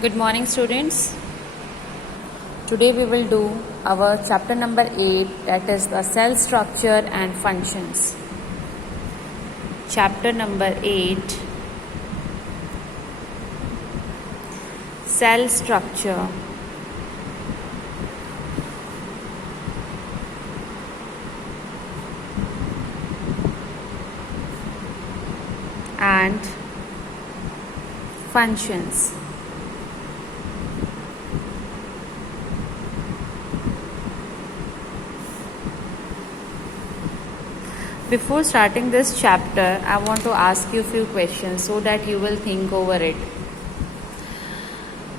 Good morning, students. Today we will do our chapter number 8, that is the cell structure and functions. Chapter number 8, cell structure. And functions. Before starting this chapter, I want to ask you a few questions so that you will think over it.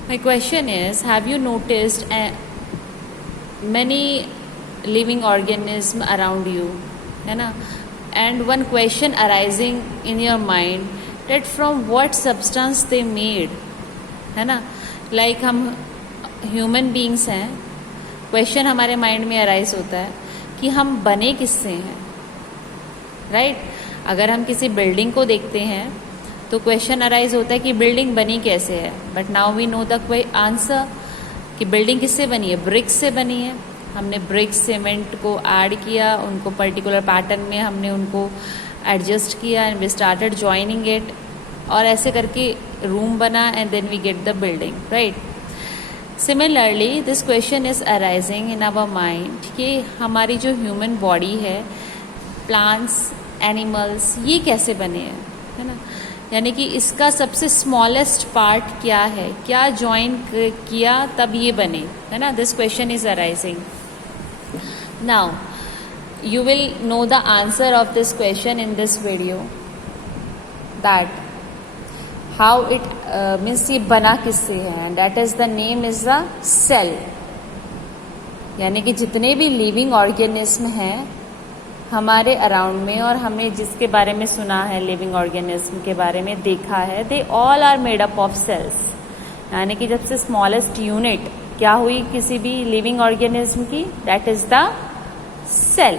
My question is, have you noticed many living organisms around you? है ना? And one question arising in your mind, that from what substance they made, है ना? Like हम human beings हैं, question हमारे mind में arise होता है कि हम बने किससे हैं, राइट? अगर हम किसी बिल्डिंग को देखते हैं तो क्वेश्चन अराइज होता है कि बिल्डिंग बनी कैसे है, but now we know the answer कि बिल्डिंग किससे बनी है, ब्रिक्स से बनी है. हमने ब्रिक्स सीमेंट को ऐड किया, उनको पर्टिकुलर पैटर्न में हमने उनको एडजस्ट किया and we started joining it, और ऐसे करके रूम बना and then we get the building, right? Similarly this question is arising in our mind कि हमारी जो ह्यूमन बॉडी है, प्लांट्स, एनिमल्स, ये कैसे बने हैं, है ना? यानी कि इसका सबसे स्मॉलेस्ट पार्ट क्या है, क्या ज्वाइन किया तब ये बने, है ना? This question is arising. Now you will know the answer of this question in this video, that how it means ये बना किससे है, and that is the name is the cell. यानी कि जितने भी लिविंग ऑर्गेनिज्म हैं हमारे अराउंड में और हमने जिसके बारे में सुना है, लिविंग ऑर्गेनिज्म के बारे में देखा है, they all are made up of cells. यानी कि जब से स्मॉलेस्ट यूनिट क्या हुई किसी भी लिविंग ऑर्गेनिज्म की, that is the cell.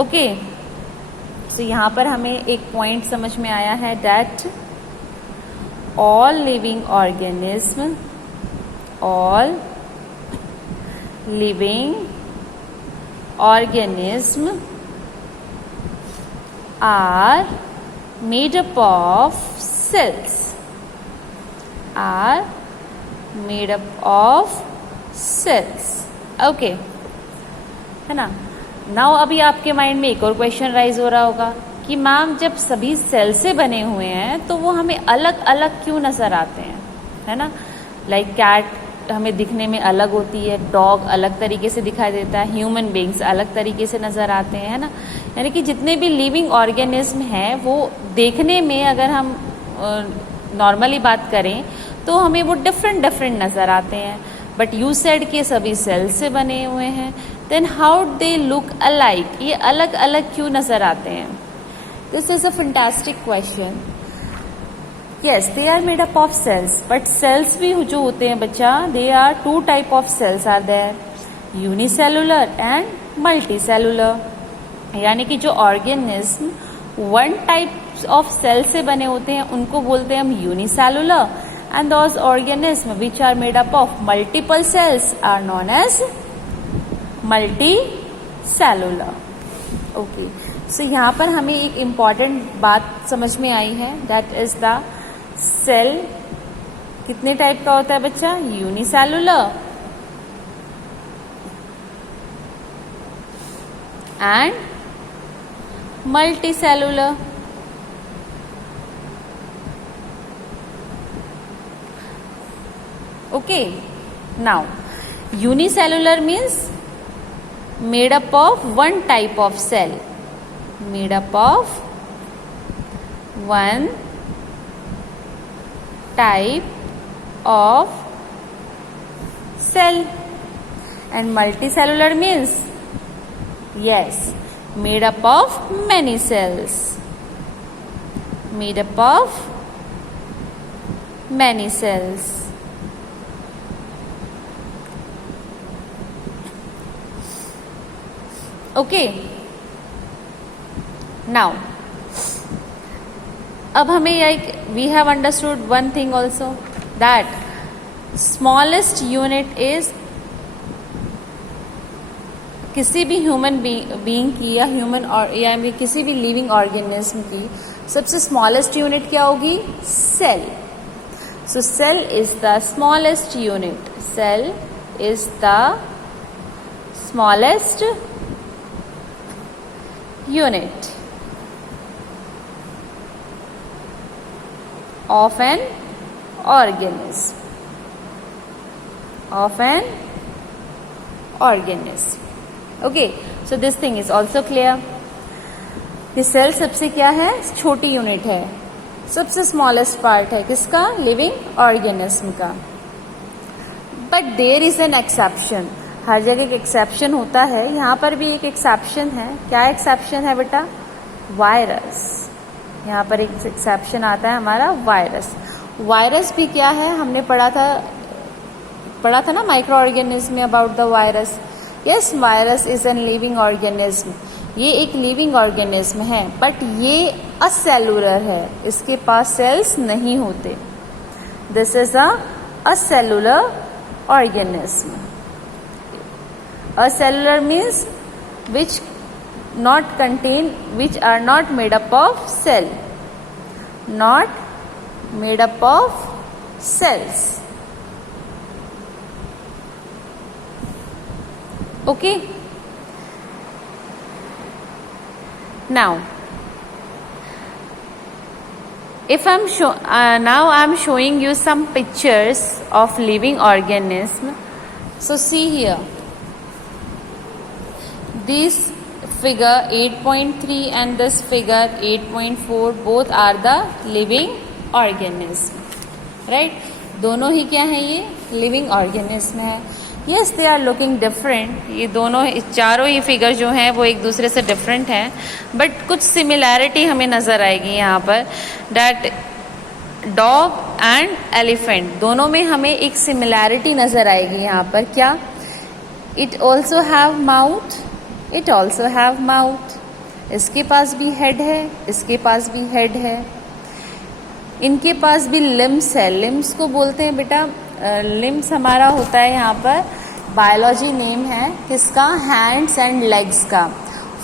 Okay, तो यहां पर हमें एक पॉइंट समझ में आया है, that all living organism, all living organism are made up of cells, are made up of cells. Okay, है ना? नाउ अभी आपके माइंड में एक और क्वेश्चन राइज हो रहा होगा कि मैम जब सभी सेल से बने हुए हैं तो वो हमें अलग अलग क्यों नजर आते हैं, है ना? लाइक कैट हमें दिखने में अलग होती है, डॉग अलग तरीके से दिखाई देता है, ह्यूमन बींग्स अलग तरीके से नज़र आते हैं, है ना? यानी कि जितने भी लिविंग ऑर्गेनिज्म हैं वो देखने में, अगर हम नॉर्मली बात करें तो हमें वो डिफरेंट नज़र आते हैं. बट यू सेड के सभी सेल से बने हुए हैं, then how they look alike, ये अलग अलग क्यों नज़र आते हैं? This is a fantastic question. Yes, they are made up of cells, but cells भी जो होते हैं बच्चा, they are two type of cells are there, unicellular and multicellular. यानी कि जो organism one type of cell से बने होते हैं उनको बोलते हैं हम unicellular, and those organism which are made up of multiple cells are known as multicellular. Okay, so यहाँ पर हमें एक important बात समझ में आई है, that is the सेल कितने टाइप का होता है बच्चा? Unicellular and multicellular. Okay, now unicellular means made up of one type of cell, made up of one type of cell. And multicellular means, yes, made up of many cells, made up of many cells. Okay, now अब हमें we have understood one thing also, that smallest unit is, किसी भी human being की या या किसी भी living organism की सबसे स्मॉलेस्ट यूनिट क्या होगी? Cell. So cell is the smallest unit. Cell is the smallest unit of an organism. Okay, so this thing is also clear. ये सेल सबसे क्या है? छोटी यूनिट है, सबसे स्मॉलेस्ट पार्ट है किसका? लिविंग ऑर्गेनिज्म का. But there is an exception. हर जगह एक एक्सेप्शन होता है, यहाँ पर भी एक एक्सेप्शन है. क्या एक्सेप्शन है बेटा? वायरस. यहाँ पर एक एक्सेप्शन आता है हमारा वायरस. वायरस भी क्या है? हमने पढ़ा था ना माइक्रो ऑर्गेनिज्म में about the virus. Yes, virus is an living organism. ये एक लिविंग ऑर्गेनिज्म है, बट ये असेलुलर है, इसके पास सेल्स नहीं होते. This is acellular organism. Acellular means which are not made up of cell, not made up of cells. Okay, now if now I'm showing you some pictures of living organism. So see here, this figure 8.3 and this figure 8.4 both are the living organism, right? दोनों ही क्या है? ये living organism है. Yes, they are looking different. ये दोनों चारों ही figure जो हैं वो एक दूसरे से डिफरेंट हैं, बट कुछ सिमिलैरिटी हमें नज़र आएगी यहाँ पर. डैट डॉग एंड एलिफेंट दोनों में हमें एक सिमिलैरिटी नज़र आएगी यहाँ पर. क्या? It also have mouth. It also have mouth. इसके पास भी हेड है, इसके पास भी हेड है. इनके पास भी लिम्स है. लिम्स को बोलते हैं बेटा, लिम्स हमारा होता है यहाँ पर बायोलॉजी नेम है किसका? हैंड्स एंड लेग्स का.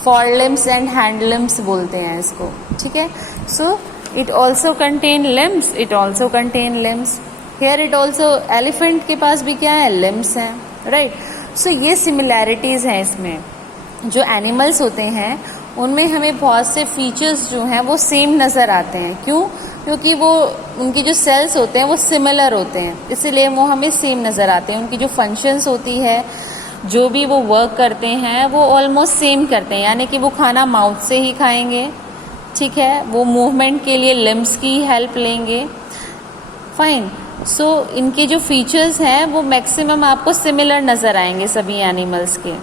Fore limbs and hand limbs बोलते हैं इसको. ठीक है. So it also contain limbs. It also contain limbs. Here it also, elephant के पास भी क्या है? लिम्स हैं, राइट. सो ये सिमिलैरिटीज़ हैं इसमें. जो एनिमल्स होते हैं उनमें हमें बहुत से फीचर्स जो हैं वो सेम नज़र आते हैं. क्यों? क्योंकि वो उनकी जो सेल्स होते हैं वो सिमिलर होते हैं, इसीलिए वो हमें सेम नज़र आते हैं. उनकी जो फंक्शंस होती है, जो भी वो वर्क करते हैं, वो ऑलमोस्ट सेम करते हैं. यानी कि वो खाना माउथ से ही खाएंगे, ठीक है. वो मूवमेंट के लिए लिम्स की हेल्प लेंगे. फाइन. सो इनके जो फीचर्स हैं वो मैक्सिमम आपको सिमिलर नज़र आएंगे सभी एनिमल्स के.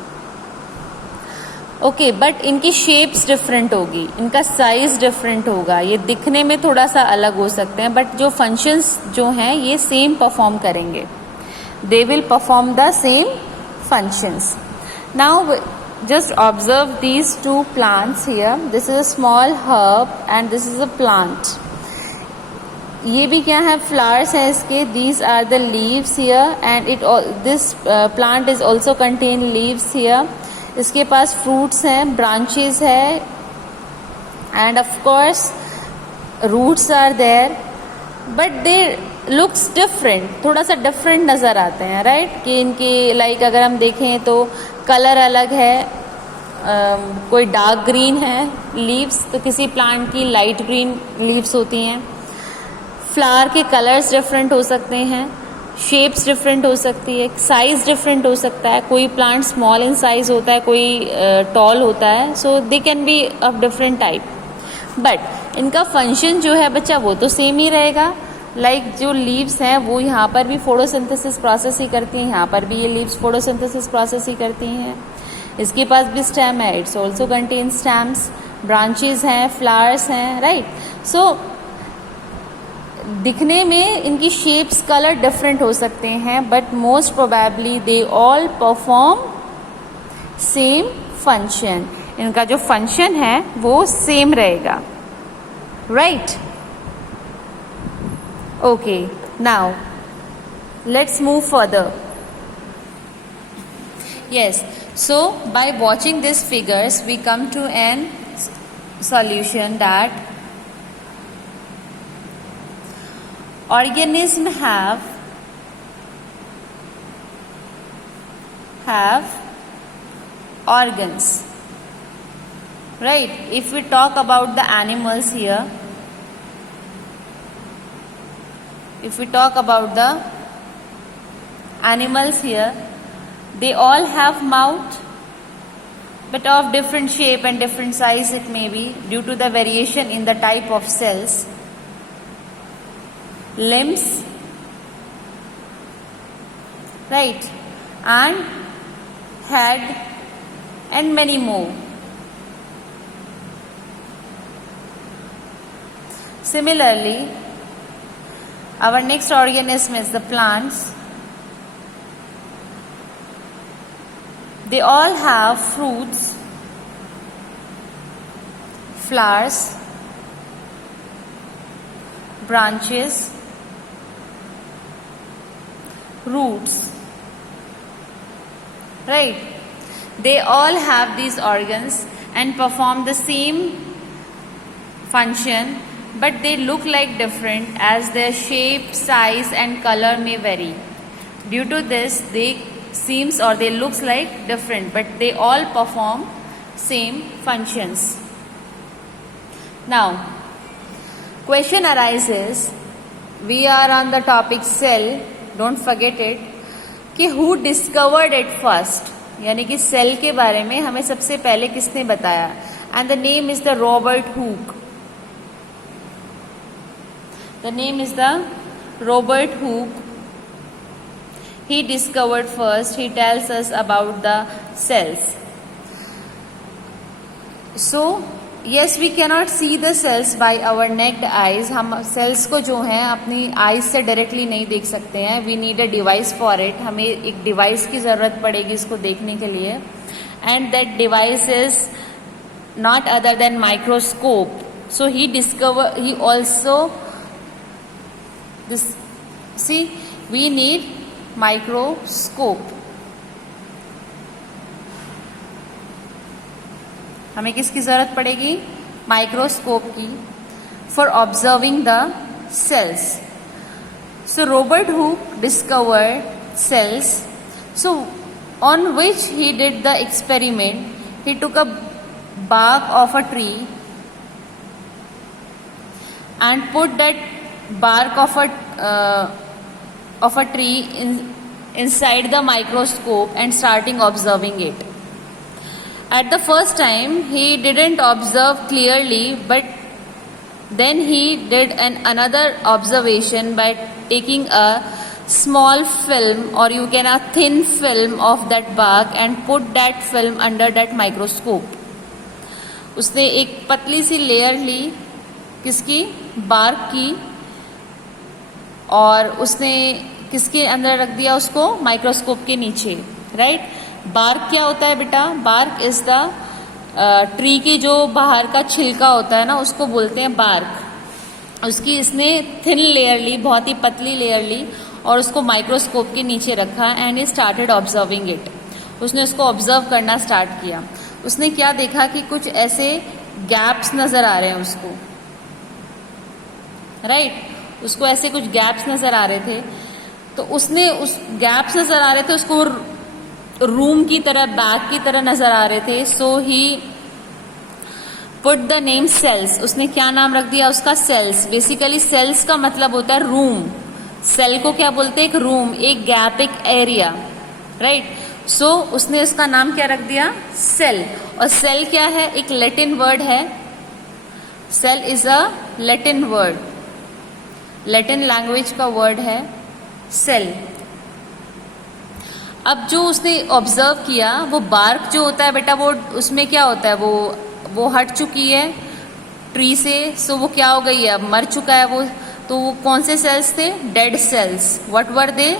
ओके, बट इनकी शेप्स डिफरेंट होगी, इनका साइज डिफरेंट होगा. ये दिखने में थोड़ा सा अलग हो सकते हैं, बट जो फंक्शंस जो हैं ये सेम परफॉर्म करेंगे. They will perform the same functions. Now just observe these two plants here. This is a small herb and this is a plant. ये भी क्या है? फ्लावर्स है इसके. These are the leaves here and this plant is also contain leaves here. इसके पास fruits हैं, branches है, and of course roots are there, but they looks different. थोड़ा सा डिफरेंट नज़र आते हैं, राइट. कि इनके लाइक अगर हम देखें तो कलर अलग है. कोई डार्क ग्रीन है लीव्स, तो किसी प्लांट की लाइट ग्रीन लीव्स होती हैं. फ्लावर के कलर्स डिफरेंट हो सकते हैं, शेप्स डिफरेंट हो सकती है, साइज डिफरेंट हो सकता है. कोई प्लांट स्मॉल इन साइज होता है, कोई टॉल होता है. So they can be of different type, but इनका फंक्शन जो है बच्चा वो तो सेम ही रहेगा. लाइक जो लीव्स हैं वो यहाँ पर भी फोटोसिंथेसिस प्रोसेस ही करती हैं, यहाँ पर भी ये लीव्स फोटोसिंथेसिस प्रोसेस ही करती हैं. इसके पास भी स्टेम है, it's also contain stems. Branches हैं, फ्लावर्स हैं, राइट. सो दिखने में इनकी शेप्स, कलर डिफरेंट हो सकते हैं, but most probably they all perform same function. इनका जो फंक्शन है वो सेम रहेगा, right. Okay, now let's move further. Yes, so by watching these figures, we come to an solution that organisms have organs, right? If we talk about the animals here, they all have mouth, but of different shape and different size it may be due to the variation in the type of cells, limbs, right, and head, and many more. Similarly, our next organism is the plants. They all have fruits, flowers, branches, roots, right? They all have these organs and perform the same function, but they look like different as their shape, size and color may vary. Due to this, they looks like different, but they all perform same functions. Now, question arises, we are on the topic cell, don't forget it, कि who discovered it first, यानी कि cell के बारे में हमें सबसे पहले किसने बताया, and the name is the Robert Hooke. The name is the Robert Hooke. He discovered first, he tells us about the cells. So, yes, we cannot see the cells by our naked eyes. हम cells को जो हैं अपनी eyes से directly नहीं देख सकते हैं. We need a device for it. हमें एक device की ज़रूरत पड़ेगी इसको देखने के लिए. And that device is not other than microscope. So he also we need microscope. हमें किसकी जरूरत पड़ेगी? माइक्रोस्कोप की, for observing the cells. So Robert Hooke discovered cells. So on which he did the experiment, he took a bark of a tree and put that bark of a tree inside the microscope and starting observing it. At the first time, he didn't observe clearly, but then he did another observation by taking a small film, or you can a thin film of that bark and put that film under that microscope. उसने एक पतली सी layer ली किसकी? Bark की, और उसने किसके अंदर रख दिया उसको? माइक्रोस्कोप के नीचे, राइट? बार्क क्या होता है बेटा? बार्क इज द ट्री की जो बाहर का छिलका होता है ना, उसको बोलते हैं बार्क. उसकी इसने थिन लेयर ली, बहुत ही पतली लेयर ली, और उसको माइक्रोस्कोप के नीचे रखा and he started observing it. उसने उसको ऑब्जर्व करना स्टार्ट किया. उसने क्या देखा कि कुछ ऐसे गैप्स नजर आ रहे हैं उसको, राइट? उसको ऐसे कुछ गैप्स नजर आ रहे थे, तो उसने उस गैप्स नजर आ रहे थे उसको रूम की तरह, बैग की तरह नजर आ रहे थे. सो ही पुट द नेम सेल्स. उसने क्या नाम रख दिया उसका? सेल्स. बेसिकली सेल्स का मतलब होता है रूम. सेल को क्या बोलते हैं? एक रूम, एक गैप, एक एरिया, राइट? सो उसने उसका नाम क्या रख दिया? सेल. और सेल क्या है? एक लैटिन वर्ड है. Cell is a Latin word, Latin language का वर्ड है सेल. अब जो उसने ऑब्जर्व किया, वो बार्क जो होता है बेटा, वो उसमें क्या होता है? वो हट चुकी है ट्री से. सो वो क्या हो गई है? अब मर चुका है वो. तो वो कौन से सेल्स थे? Dead cells. What were they?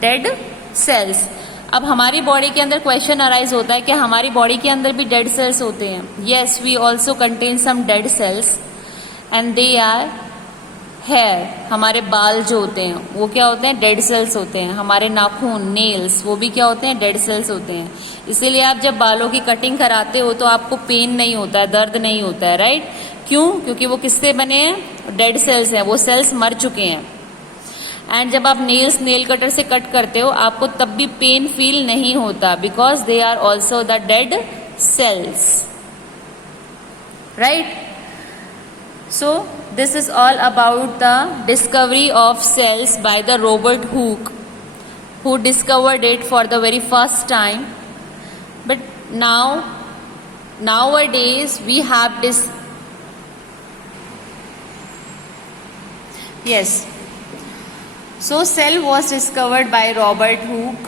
Dead cells. अब हमारी बॉडी के अंदर क्वेश्चन अराइज होता है कि हमारी बॉडी के अंदर भी डेड सेल्स होते हैं. Yes, we also contain some dead cells and they are hair, हमारे बाल जो होते हैं वो क्या होते हैं, डेड सेल्स होते हैं. हमारे नाखून, नेल्स, वो भी क्या होते हैं, डेड सेल्स होते हैं. इसीलिए आप जब बालों की कटिंग कराते हो तो आपको पेन नहीं होता है, दर्द नहीं होता है, राइट? क्यों? क्योंकि वो किससे बने हैं, डेड सेल्स हैं, वो सेल्स मर चुके हैं. एंड जब आप नेल्स नेल कटर से कट करते हो आपको तब भी पेन फील नहीं होता, because they are also the dead cells, right? So this is all about the discovery of cells by the Robert Hooke, who discovered it for the very first time. But nowadays we have this. Yes. So cell was discovered by Robert Hooke.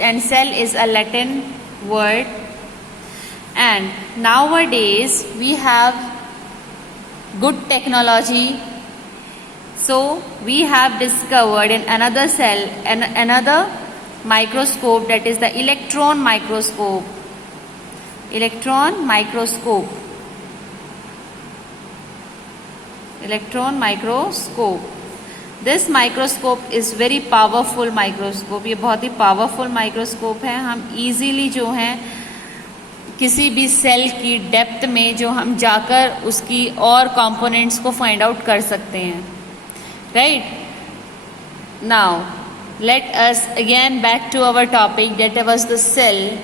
And cell is a Latin word. And nowadays we have good technology, so we have discovered in another cell and another microscope, that is the electron microscope. Electron microscope. This microscope is very powerful microscope. ये बहुत ही powerful microscope है. हम easily जो है किसी भी cell की depth में जो हम जाकर उसकी और कंपोनेंट्स को फाइंड आउट कर सकते हैं, right? Now let us again back to our topic, that was the cell.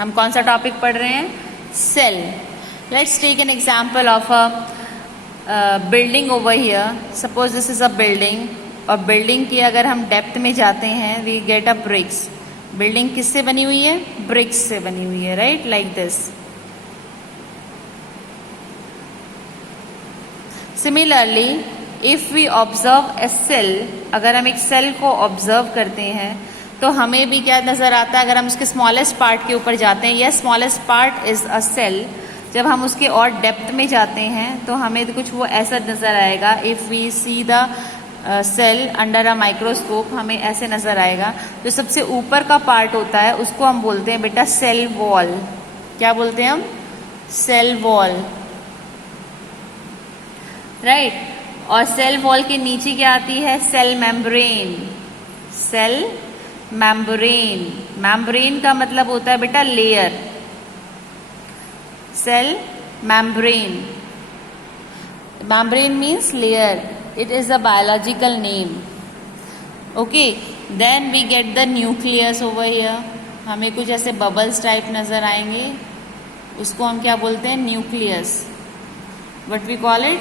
हम कौन सा टॉपिक पढ़ रहे हैं? Cell. Let's take an example of a building over here. Suppose this is a building, और बिल्डिंग की अगर हम डेप्थ में जाते हैं we get a bricks. Building किससे बनी हुई है? ब्रिक्स से बनी हुई है, right? Like this. Similarly if we observe A cell, अगर हम एक सेल को ऑब्जर्व करते हैं तो हमें भी क्या नजर आता है? अगर हम उसके स्मॉलेस्ट पार्ट के ऊपर जाते हैं, यह smallest part is a cell. जब हम उसके और डेप्थ में जाते हैं तो हमें कुछ वो ऐसा नजर आएगा. If we see the cell under a microscope, हमें ऐसे नजर आएगा. जो सबसे ऊपर का पार्ट होता है उसको हम बोलते हैं बेटा सेल वॉल. क्या बोलते हैं हम? Cell wall, right? और सेल वॉल के नीचे क्या आती है? Cell membrane. Cell membrane. Membrane का मतलब होता है बेटा layer. Cell membrane. Membrane means layer. It is a biological name. Okay, then we get the nucleus over here. हमें कुछ ऐसे बबल्स टाइप नजर आएंगे, उसको हम क्या बोलते हैं? Nucleus. What we call it?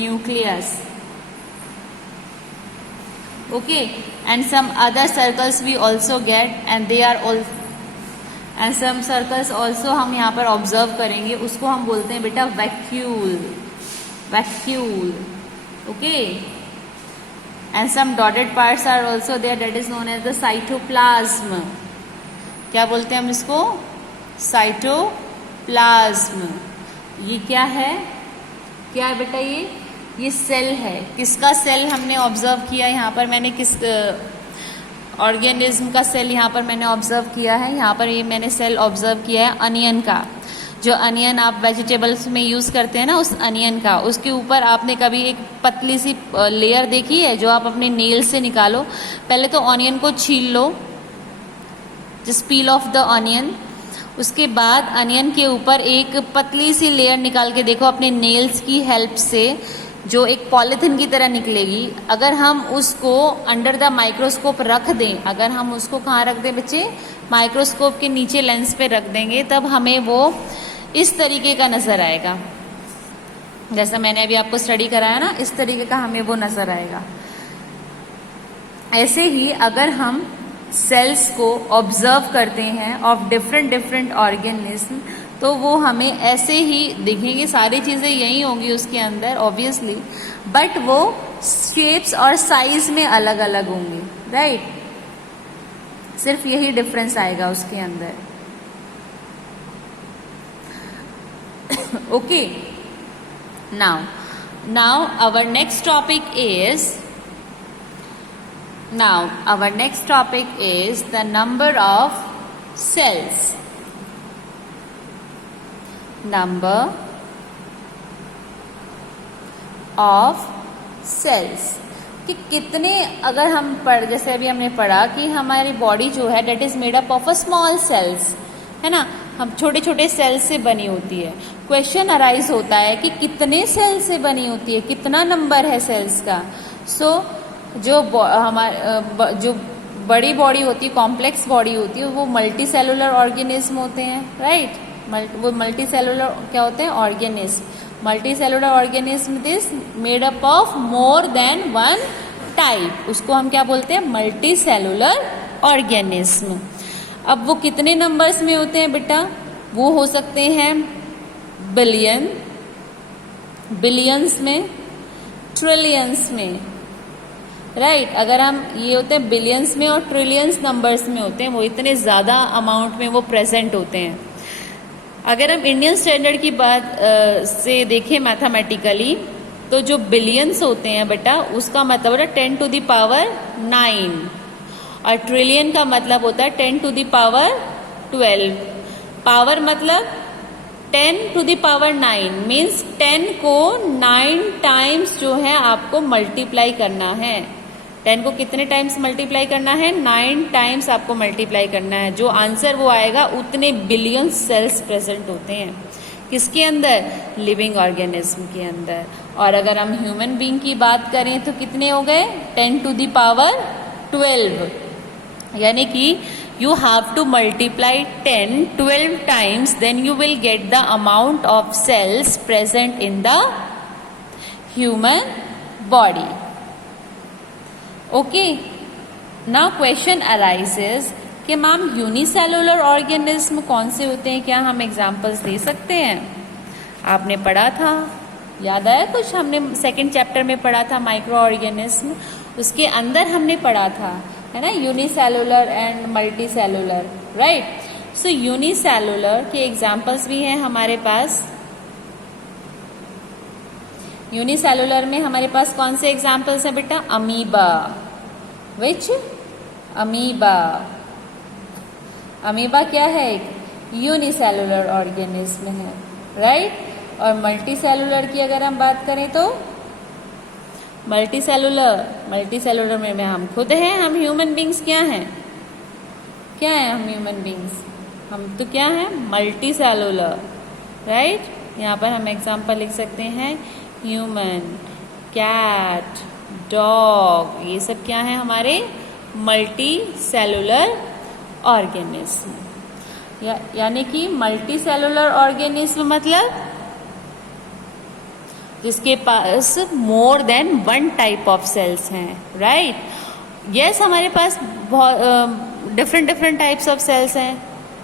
Nucleus. Okay, and some other circles we also get, and they are all, and some circles also हम यहाँ पर ऑब्जर्व करेंगे, उसको हम बोलते हैं बेटा vacuole. Vacuole. Okay, and some dotted parts are also there, that is known as the cytoplasm. क्या बोलते हैं हम इसको? साइटोप्लाज्म. ये क्या है? क्या है बेटा? ये सेल है. किसका सेल हमने ऑब्जर्व किया यहाँ पर? मैंने किस ऑर्गेनिज्म का सेल यहाँ पर मैंने ऑब्जर्व किया है? यहाँ पर ये मैंने सेल ऑब्जर्व किया है अनियन का. जो अनियन आप वेजिटेबल्स में यूज़ करते हैं ना, उस अनियन का, उसके ऊपर आपने कभी एक पतली सी लेयर देखी है जो आप अपने नेल से निकालो? पहले तो ऑनियन को छील लो, just peel off the onion. उसके बाद अनियन के ऊपर एक पतली सी लेयर निकाल के देखो अपने नेल्स की हेल्प से, जो एक पॉलीथिन की तरह निकलेगी. अगर हम उसको अंडर द माइक्रोस्कोप रख दें, अगर हम उसको कहाँ रख दें बच्चे? माइक्रोस्कोप के नीचे लेंस पे रख देंगे, तब हमें वो इस तरीके का नजर आएगा. जैसा मैंने अभी आपको स्टडी कराया ना, इस तरीके का हमें वो नजर आएगा. ऐसे ही अगर हम सेल्स को ऑब्जर्व करते हैं ऑफ डिफरेंट ऑर्गेनिज्म, तो वो हमें ऐसे ही दिखेंगे. सारी चीजें यही होंगी उसके अंदर ऑब्वियसली, बट वो शेप्स और साइज में अलग अलग होंगे, राइट? सिर्फ यही डिफरेंस आएगा उसके अंदर. Okay, now our next topic is the number of cells. Of cells, कि कितने, अगर हम जैसे अभी हमने पढ़ा कि हमारी बॉडी जो है that is made up of a small cells, है ना, हम छोटे छोटे सेल्स से बनी होती है। क्वेश्चन अराइज होता है कि कितने सेल्स से बनी होती है, कितना नंबर है सेल्स का। सो जो जो बड़ी बॉडी होती है, कॉम्प्लेक्स बॉडी होती है, वो मल्टी सेलुलर ऑर्गेनिज्म होते हैं, राइट। वो मल्टी सेलुलर क्या होते हैं, organism. Multi cellular organism is made up of more than one type, उसको हम क्या बोलते हैं, मल्टी सेलुलर ऑर्गेनिज्म। अब वो कितने नंबर्स में होते हैं बेटा, वो हो सकते हैं बिलियंस में, ट्रिलियंस में, राइट। अगर हम ये होते हैं बिलियंस में और ट्रिलियंस नंबर्स में होते हैं, वो इतने ज़्यादा अमाउंट में वो प्रेजेंट होते हैं। अगर हम इंडियन स्टैंडर्ड की बात से देखें मैथमेटिकली, तो जो बिलियंस होते हैं बेटा, उसका मतलब होता है 10 to the power 9, और ट्रिलियन का मतलब होता है 10 to the power 12। पावर मतलब 10 to the power 9 मीन्स 10 को 9 टाइम्स जो है आपको मल्टीप्लाई करना है। 10 को कितने टाइम्स मल्टीप्लाई करना है, 9 टाइम्स आपको मल्टीप्लाई करना है। जो आंसर वो आएगा, उतने बिलियन सेल्स प्रेजेंट होते हैं किसके अंदर, लिविंग ऑर्गेनिज्म के अंदर। और अगर हम ह्यूमन बीइंग की बात करें तो कितने हो गए, 10 to the power 12, यानी कि you have to multiply 10 12 times, then you will get the amount of cells present in the human body. Okay, now question arises कि मैम यूनिसेलुलर ऑर्गेनिज्म कौन से होते हैं, क्या हम एग्जांपल्स दे सकते हैं। आपने पढ़ा था, याद आया कुछ, हमने सेकंड चैप्टर में पढ़ा था माइक्रो ऑर्गेनिज्म, उसके अंदर हमने पढ़ा था, है ना, unicellular and multi cellular, right. So unicellular के एग्जांपल्स भी हैं हमारे पास। यूनिसेलुलर में हमारे पास कौन से एग्जांपल्स हैं बेटा, अमीबा, विच अमीबा। अमीबा क्या है, एक यूनिसेलुलर ऑर्गेनिज्म है, राइट। और मल्टी सेलुलर की अगर हम बात करें तो मल्टी सेलुलर में हम खुद हैं, हम ह्यूमन बींग्स क्या हैं, क्या हैं हम ह्यूमन बींग्स, हम तो क्या हैं, मल्टी सेलुलर, राइट। यहाँ पर हम एग्जांपल लिख सकते हैं, ह्यूमन, कैट, डॉग, ये सब क्या है हमारे मल्टी सेलुलर ऑर्गेनिज्म। यानी कि मल्टी सेलुलर ऑर्गेनिज्म मतलब जिसके पास more than one type of cells हैं, राइट। यस, हमारे पास बहुत डिफरेंट टाइप्स ऑफ सेल्स हैं।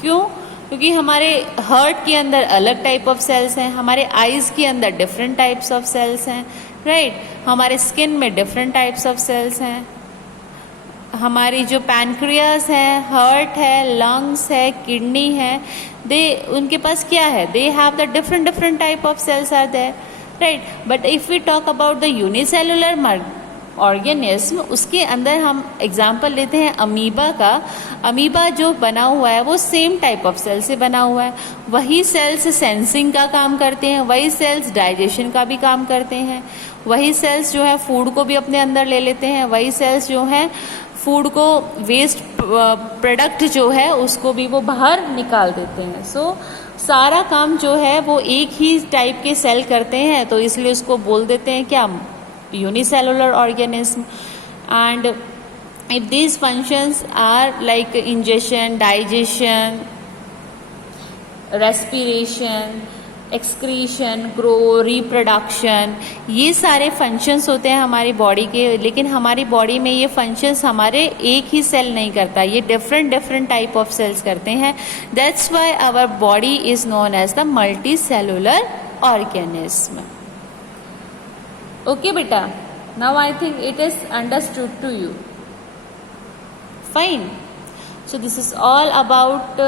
क्यों, क्योंकि हमारे हार्ट के अंदर अलग टाइप ऑफ सेल्स हैं, हमारे आईज के अंदर डिफरेंट टाइप्स ऑफ सेल्स हैं, राइट। हमारे स्किन में डिफरेंट टाइप्स ऑफ सेल्स हैं, हमारी जो पैनक्रियास है, हार्ट है, लंग्स है, किडनी है, उनके पास क्या है, they have the different type of cells are there, right. But if we talk about the unicellular organism, उसके अंदर हम एग्जाम्पल लेते हैं अमीबा का। अमीबा जो बना हुआ है वो सेम टाइप ऑफ सेल से बना हुआ है, वही सेल्स सेंसिंग का काम करते हैं, वही सेल्स डाइजेशन का भी काम करते हैं, वही सेल्स जो है फूड को भी अपने अंदर ले लेते हैं, वही सेल्स जो है फूड को वेस्ट प्रोडक्ट जो है उसको भी वो बाहर निकाल देते हैं। सो सारा काम जो है वो एक ही टाइप के सेल करते हैं, तो इसलिए उसको बोल देते हैं क्या, unicellular organism. And if these functions are like ingestion, digestion, respiration, excretion, grow, reproduction, ये सारे फंक्शंस होते हैं हमारी बॉडी के। लेकिन हमारी बॉडी में ये फंक्शंस हमारे एक ही सेल नहीं करता, ये डिफरेंट टाइप ऑफ सेल्स करते हैं। That's why our body is known as the multicellular organism. Okay बेटा, now I think it is understood to you, fine. So this is all about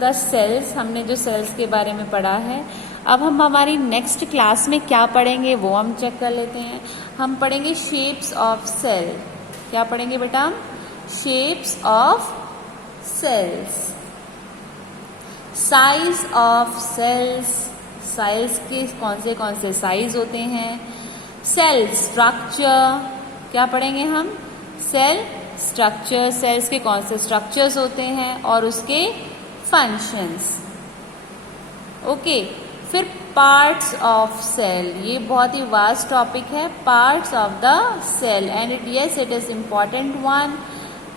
the cells. हमने जो sales के बारे में पढ़ा है, अब हम हमारी नेक्स्ट क्लास में क्या पढ़ेंगे वो हम चेक कर लेते हैं। हम पढ़ेंगे शेप्स ऑफ सेल। क्या पढ़ेंगे बेटा, shapes of cells, size of cells, cells के कौन से साइज होते हैं, सेल स्ट्रक्चर, क्या पढ़ेंगे हम? सेल स्ट्रक्चर, सेल्स के कौन से स्ट्रक्चर्स होते हैं और उसके फंक्शंस। ओके, फिर पार्ट्स ऑफ सेल, ये बहुत ही वास्ट टॉपिक है, parts of the cell, and it is important one,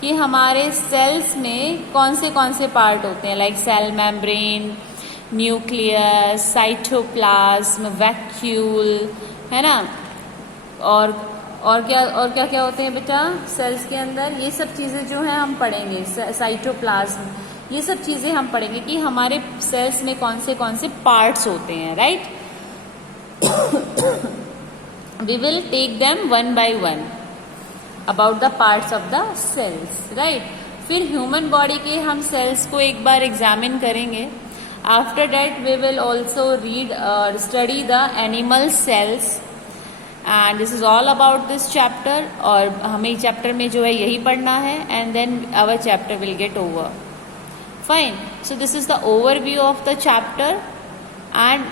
कि हमारे सेल्स में कौन से पार्ट होते हैं, like cell membrane, nucleus, cytoplasm, vacuole, है ना, और क्या क्या होते हैं बेटा सेल्स के अंदर, ये सब चीज़ें जो हैं हम पढ़ेंगे, साइटोप्लाज्म, ये सब चीज़ें हम पढ़ेंगे कि हमारे सेल्स में कौन से पार्ट्स होते हैं, right. We will take them one by one about the parts of the cells, right. फिर ह्यूमन बॉडी के हम सेल्स को एक बार एग्जामिन करेंगे। After that we will also read और study the animal cells, and this is all about this chapter, और हमें चैप्टर में जो है यही पढ़ना है, and then our chapter will get over. Fine. So this is the overview of the chapter, and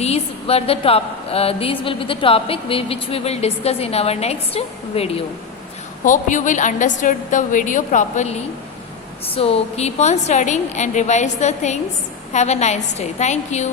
these will be the topic which we will discuss in our next video. Hope you will understood the video properly. So keep on studying and revise the things. Have a nice day. Thank you.